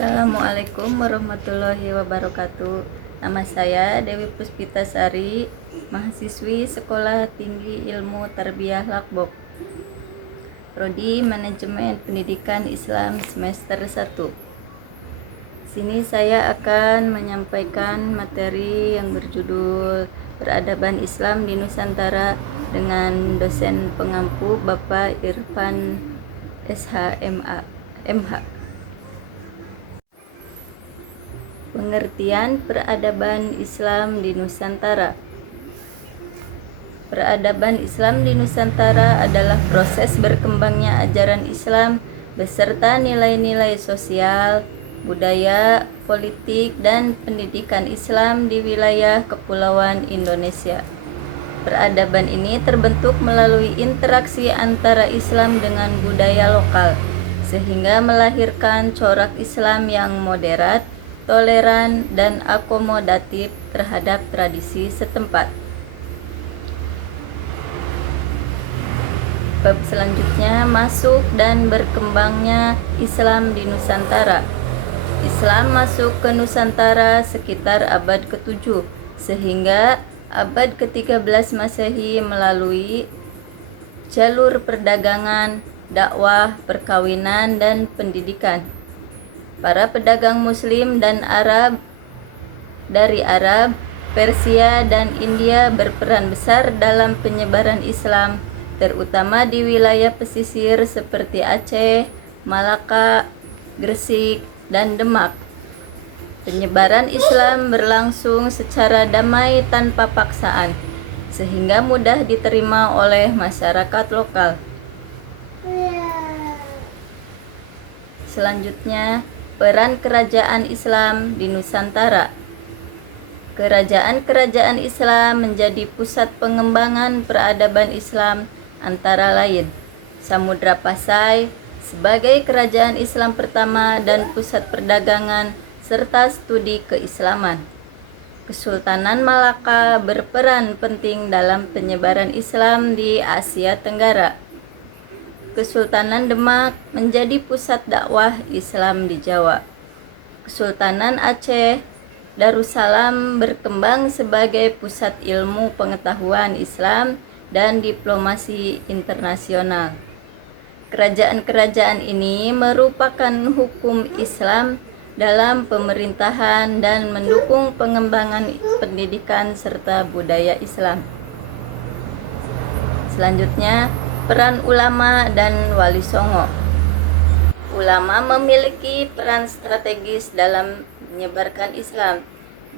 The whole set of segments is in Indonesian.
Assalamualaikum warahmatullahi wabarakatuh. Nama saya Dewi Puspitasari, mahasiswi Sekolah Tinggi Ilmu Tarbiyah Lakbok, Prodi Manajemen Pendidikan Islam semester 1. Sini saya akan menyampaikan materi yang berjudul Peradaban Islam di Nusantara dengan dosen pengampu Bapak Irfan MH. Pengertian peradaban Islam di Nusantara. Peradaban Islam di Nusantara adalah proses berkembangnya ajaran Islam beserta nilai-nilai sosial, budaya, politik, dan pendidikan Islam di wilayah Kepulauan Indonesia. Peradaban ini terbentuk melalui interaksi antara Islam dengan budaya lokal, sehingga melahirkan corak Islam yang moderat, toleran, dan akomodatif terhadap tradisi setempat. Bab selanjutnya, masuk dan berkembangnya Islam di Nusantara. Islam masuk ke Nusantara sekitar abad ke-7, sehingga abad ke-13 Masehi melalui jalur perdagangan, dakwah, perkawinan, dan pendidikan. Para pedagang Muslim dan Arab dari Arab, Persia, dan India berperan besar dalam penyebaran Islam, terutama di wilayah pesisir seperti Aceh, Malaka, Gresik, dan Demak. Penyebaran Islam berlangsung secara damai tanpa paksaan, sehingga mudah diterima oleh masyarakat lokal. Selanjutnya, peran kerajaan Islam di Nusantara. Kerajaan-kerajaan Islam menjadi pusat pengembangan peradaban Islam, antara lain Samudra Pasai sebagai kerajaan Islam pertama dan pusat perdagangan serta studi keislaman. Kesultanan Malaka berperan penting dalam penyebaran Islam di Asia Tenggara. Kesultanan Demak menjadi pusat dakwah Islam di Jawa. Kesultanan Aceh Darussalam berkembang sebagai pusat ilmu pengetahuan Islam dan diplomasi internasional. Kerajaan-kerajaan ini merupakan hukum Islam dalam pemerintahan dan mendukung pengembangan pendidikan serta budaya Islam. Selanjutnya, peran ulama dan wali songo. Ulama memiliki peran strategis dalam menyebarkan Islam.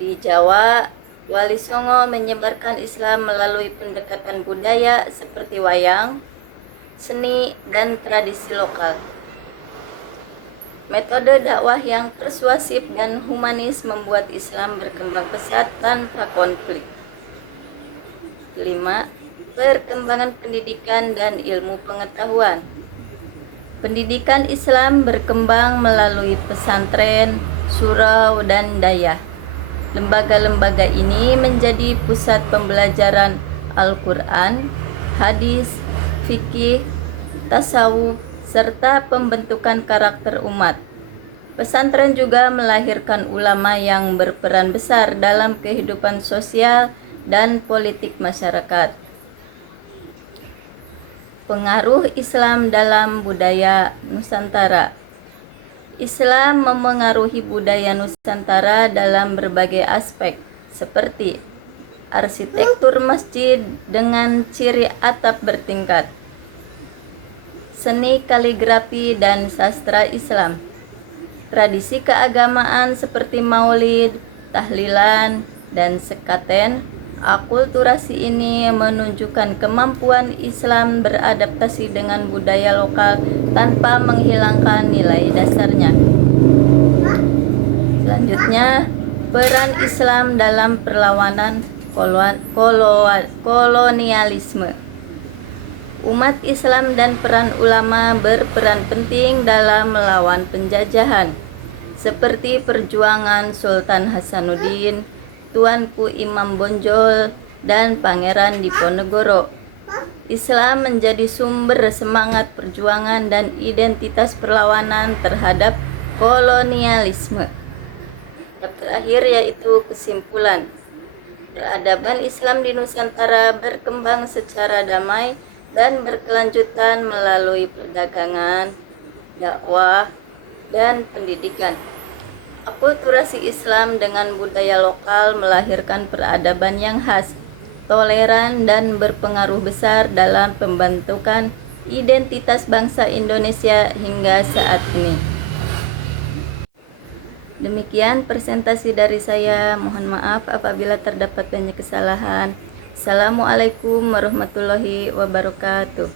Di Jawa, wali songo menyebarkan Islam melalui pendekatan budaya seperti wayang, seni, dan tradisi lokal. Metode dakwah yang persuasif dan humanis membuat Islam berkembang pesat tanpa konflik. 5. Perkembangan pendidikan dan ilmu pengetahuan. Pendidikan Islam berkembang melalui pesantren, surau, dan dayah. Lembaga-lembaga ini menjadi pusat pembelajaran Al-Quran, hadis, fikih, tasawuf, serta pembentukan karakter umat. Pesantren juga melahirkan ulama yang berperan besar dalam kehidupan sosial dan politik masyarakat. Pengaruh Islam dalam budaya Nusantara. Islam memengaruhi budaya Nusantara dalam berbagai aspek, seperti arsitektur masjid dengan ciri atap bertingkat, seni kaligrafi dan sastra Islam, tradisi keagamaan seperti maulid, tahlilan, dan sekaten. Akulturasi ini menunjukkan kemampuan Islam beradaptasi dengan budaya lokal tanpa menghilangkan nilai dasarnya. Selanjutnya, peran Islam dalam perlawanan kolonialisme. Umat Islam dan peran ulama berperan penting dalam melawan penjajahan, seperti perjuangan Sultan Hasanuddin, Tuanku Imam Bonjol, dan Pangeran Diponegoro. Islam menjadi sumber semangat perjuangan dan identitas perlawanan terhadap kolonialisme. Yang terakhir yaitu kesimpulan. Peradaban Islam di Nusantara berkembang secara damai dan berkelanjutan melalui perdagangan, dakwah, dan pendidikan. Akulturasi Islam dengan budaya lokal melahirkan peradaban yang khas, toleran, dan berpengaruh besar dalam pembentukan identitas bangsa Indonesia hingga saat ini. Demikian presentasi dari saya. Mohon maaf apabila terdapat banyak kesalahan. Assalamualaikum warahmatullahi wabarakatuh.